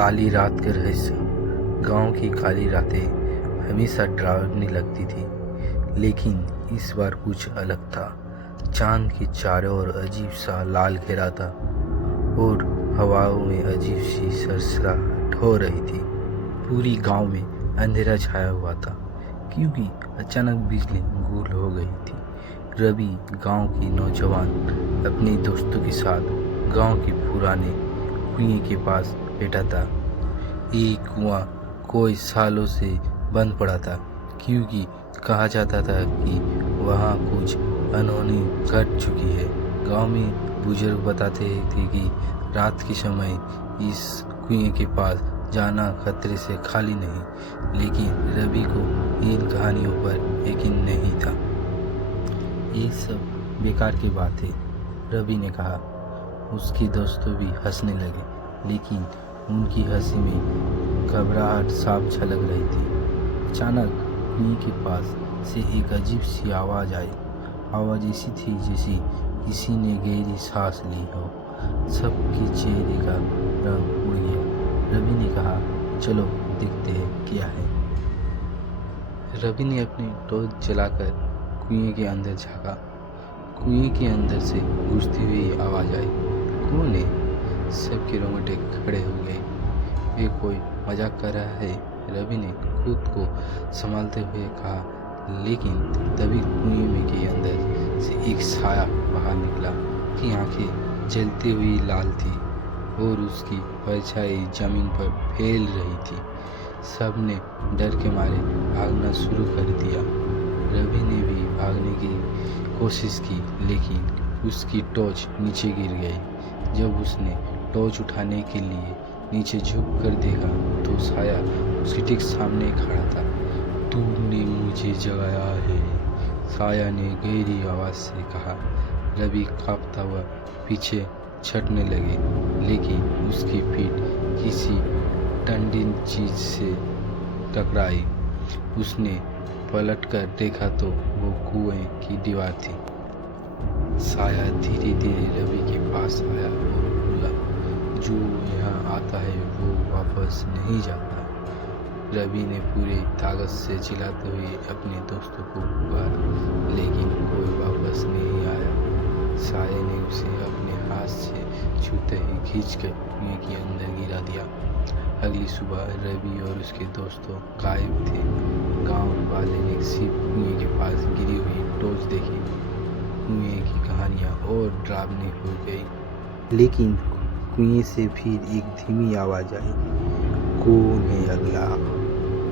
काली रात के रहस्य। गांव की काली रातें हमेशा डरावनी लगती थी, लेकिन इस बार कुछ अलग था। चांद के चारों ओर अजीब सा लाल घेरा था और हवाओं में अजीब सी सरसराहट हो रही थी। पूरी गांव में अंधेरा छाया हुआ था, क्योंकि अचानक बिजली गुल हो गई थी। रवि गांव की नौजवान अपने दोस्तों के साथ गांव के पुराने कुएं के पास बैठा था। ये कुआं कोई सालों से बंद पड़ा था, क्योंकि कहा जाता था कि वहाँ कुछ अनहोनी घट चुकी है। गांव में बुजुर्ग बताते थे कि रात के समय इस कुएं के पास जाना खतरे से खाली नहीं, लेकिन रवि को इन कहानियों पर यकीन नहीं था। ये सब बेकार की बात है, रवि ने कहा। उसके दोस्तों भी हंसने लगे, लेकिन उनकी हंसी में घबराहट साफ झलक रही थी। अचानक कुएं के पास से एक अजीब सी आवाज़ आई। आवाज़ ऐसी थी जैसे किसी ने गहरी सांस ली हो। सबके चेहरे का रंग उड़ गया। रवि ने कहा, चलो देखते हैं क्या है। रवि ने अपनी टॉर्च जलाकर कुएं के अंदर झांका। कुएं के अंदर से गूंजती हुई आवाज़ आई, कौन है? सबके रोंगटे खड़े हो गए। ये कोई मजाक कर रहा है, रवि ने खुद को संभालते हुए कहा। लेकिन तभी कुएं में के अंदर से एक साया बाहर निकला। उसकी आंखें जलती हुई लाल थी और उसकी परछाई जमीन पर फैल रही थी। सबने डर के मारे भागना शुरू कर दिया। रवि ने भी भागने की कोशिश की, लेकिन उसकी टॉर्च नीचे गिर गई। जब उसने टॉर्च उठाने के लिए नीचे झुक कर देखा तो साया उसके ठीक सामने खड़ा था। तूने मुझे जगाया है, साया ने गहरी आवाज़ से कहा। रवि कांपता हुआ पीछे छटने लगे, लेकिन उसकी पीठ किसी ठंडी चीज से टकराई। उसने पलटकर देखा तो वो कुएं की दीवार थी। साया धीरे धीरे रवि के पास आया और बोला, जो यहाँ आता है वो वापस नहीं जाता। रवि ने पूरी ताकत से चिल्लाते हुए अपने दोस्तों को पुकारा, लेकिन कोई वापस नहीं आया। साया ने उसे अपने हाथ से छूते ही खींचकर कुएं के अंदर गिरा दिया। अगली सुबह रवि और उसके दोस्तों गायब थे। गांव वाले ने सिर्फ कुएं के पास गिरी हुई टॉर्च देखी। कुएं की कहानियाँ और डरावनी हो गई। लेकिन कुएं से फिर एक धीमी आवाज़ आई, कौन है अगला?